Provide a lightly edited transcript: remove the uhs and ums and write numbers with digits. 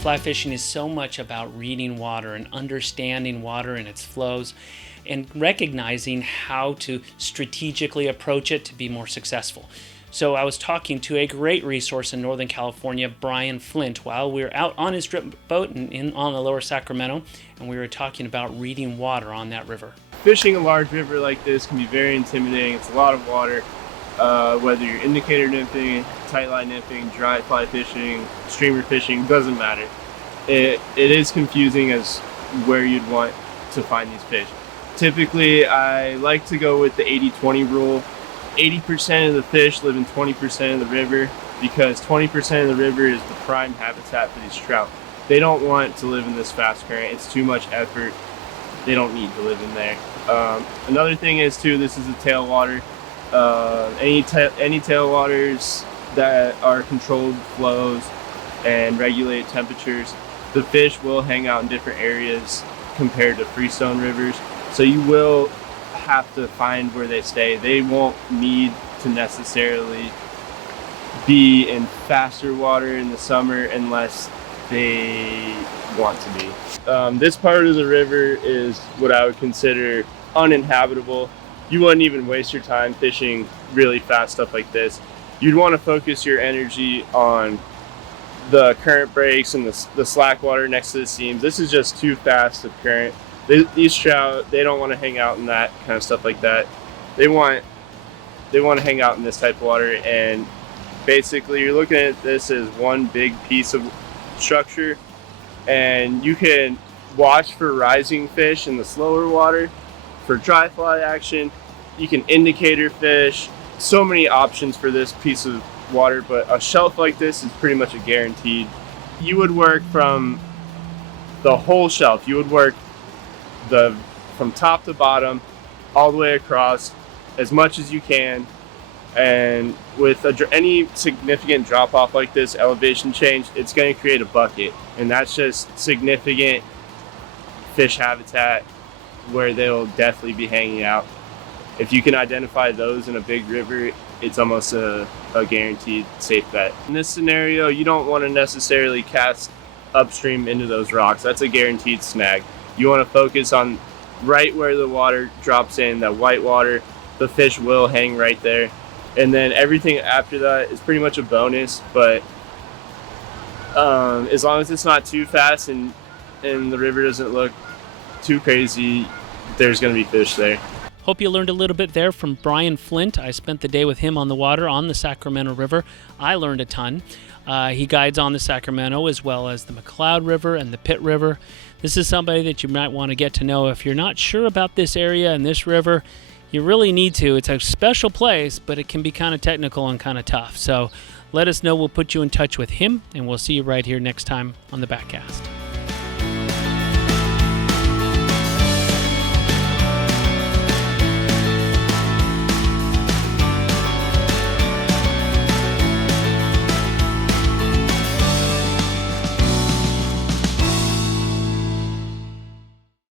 Fly fishing is so much about reading water and understanding water and its flows and recognizing how to strategically approach it to be more successful. So I was talking to a great resource in Northern California, Brian Flint, while we were out on his drip boat on the Lower Sacramento, and we were talking about reading water on that river. Fishing a large river like this can be very intimidating. It's a lot of water. Whether you're indicator nymphing, tightline nymphing, dry fly fishing, streamer fishing, doesn't matter. It is confusing as where you'd want to find these fish. Typically, I like to go with the 80-20 rule. 80% of the fish live in 20% of the river because 20% of the river is the prime habitat for these trout. They don't want to live in this fast current. It's too much effort. They don't need to live in there. Another thing is too, this is a tailwater. Any tailwaters that are controlled flows and regulate temperatures, the fish will hang out in different areas compared to freestone rivers. So you will have to find where they stay. They won't need to necessarily be in faster water in the summer unless they want to be. This part of the river is what I would consider uninhabitable. You wouldn't even waste your time fishing really fast stuff like this. You'd want to focus your energy on the current breaks and the slack water next to the seams. This is just too fast of current. These trout, they don't want to hang out in that kind of stuff like that. They want to hang out in this type of water, and basically you're looking at this as one big piece of structure, and you can watch for rising fish in the slower water. For dry fly action, you can indicator fish. So many options for this piece of water, but a shelf like this is pretty much a guaranteed. You would work from the whole shelf. You would work from top to bottom, all the way across, as much as you can. And with any significant drop off like this, elevation change, it's going to create a bucket, and that's just significant fish habitat where they'll definitely be hanging out. If you can identify those in a big river, it's almost a guaranteed safe bet. In this scenario, you don't want to necessarily cast upstream into those rocks. That's a guaranteed snag. You want to focus on right where the water drops in, that white water. The fish will hang right there. And then everything after that is pretty much a bonus, but as long as it's not too fast and the river doesn't look too crazy, there's going to be fish there. Hope you learned a little bit there from Brian Flint. I spent the day with him on the water on the Sacramento River. I learned a ton. He guides on the Sacramento as well as the McCloud River and the Pitt River. This is somebody that you might want to get to know. If you're not sure about this area and this river, you really need to. It's a special place, but it can be kind of technical and kind of tough. So let us know. We'll put you in touch with him, and we'll see you right here next time on the Backcast.